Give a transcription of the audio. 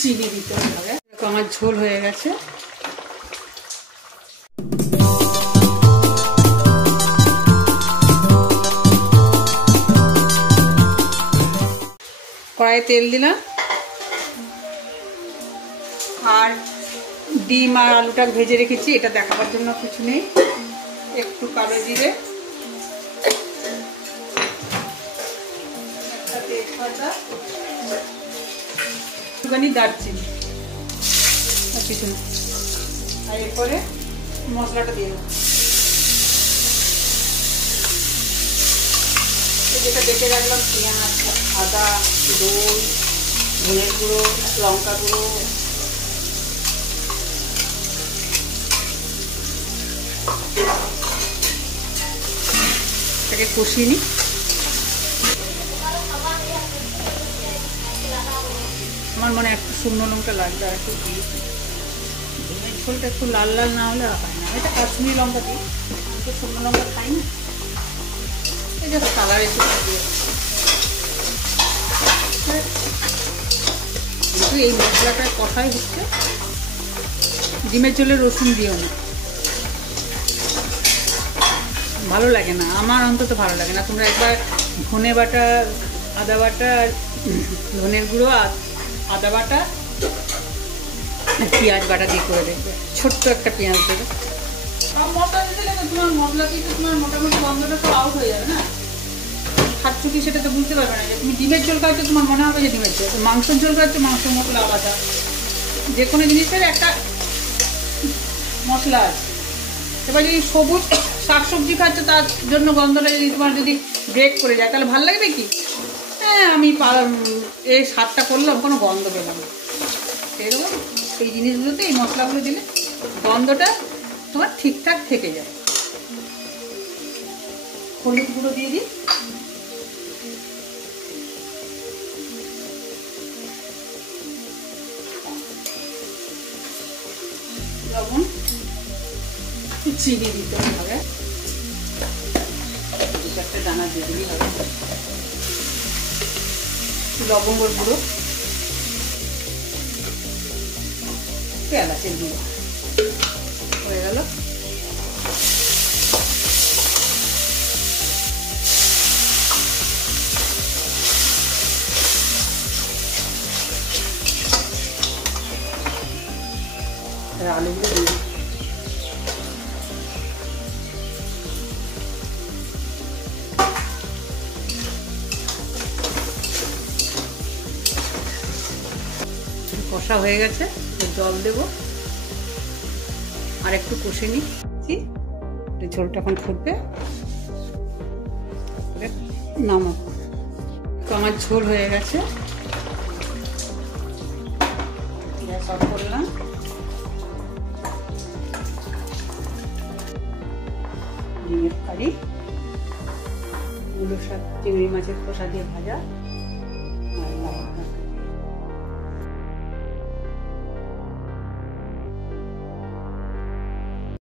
চিনি দিতে হবে। আমার ঝোল হয়ে গেছে। কড়াইয়ে তেল দিলাম আর ডিম আর আলুটা ভেজে রেখেছি, এটা দেখাবার জন্য কিছু নেই। একটু কালো জিরে, একটা তেজপাতা, একটুখানি দারচিনি আর কিছু না। আর এরপরে মশলাটা দিয়ে দেবো, যেটা বেটে রাখলাম পেঁয়াজ, আদা, দই, ধনের গুঁড়ো, লঙ্কা গুঁড়ো, এটাকে কষিয়ে নিই। আমার মনে একটু শুকনো লঙ্কা লাগবে আর একটু দিই। ধনের ঝোলটা একটু লাল লাল না হলে হয় না। এটা কাশ্মীরি লঙ্কা দিই, আমি তো শুকনো লঙ্কা খাই না। এই যে কালার একটু দিয়ে কিন্তু এই মশলাটা কষাই হচ্ছে। ডিমের ঝোলে রসুন দিও না, ভালো লাগে না, আমার অন্তত ভালো লাগে না। তোমরা একবার ধনে বাটা, আদা বাটা, ধনের গুঁড়ো, আদা বাটা, পেঁয়াজ বাটা দিয়ে করে দেখবে। ছোট্ট একটা পেঁয়াজ দেবে। সব মশলা দিতে লাগবে, তোমার মশলা কিন্তু তোমার মোটামুটি গন্ধটা তো আউট হয়ে যাবে না। খাচ্ছ কি সেটা তো বুঝতে পারবে না। যে তুমি ডিমের ঝোল খাচ্ছ, তোমার মনে হবে যে ডিমের ঝোল। মাংসের ঝোল খাচ্ছ, মাংসের মশলা আলাদা। যে কোনো জিনিসের একটা মশলা আছে। এবার যদি সবুজ শাকসবজি খাচ্ছ, তার জন্য গন্ধটা যদি তোমার যদি ব্রেক করে যায়, তাহলে ভালো লাগবে কি? হ্যাঁ, আমি এই স্বাদটা করলাম, কোনো গন্ধ পেলাম না। সেরকম এই জিনিসগুলোতে এই মশলাগুলো দিলে গন্ধটা তোমার ঠিকঠাক থেকে যায়। হলুদ গুঁড়ো দিয়ে দিই, লবণ, চিনি দিতে হবে, একটা দানা দিয়ে দিলেই হবে। লবঙ্গর গুঁড়ো, এলাচের গুঁড়ো হয়ে গেল। আলুগুলো দিয়ে দিই। কষা হয়ে গেছে, জল দেব আর একটু কষে নিচ্ছি। ঝোলটা এখন ফুটবে, নামাবো। আমার ঝোল হয়ে গেছে, গ্যাস অফ করলাম। ডিমের কারি, মূলো শাক, চিংড়ি মাছের খোসা দিয়ে ভাজা আর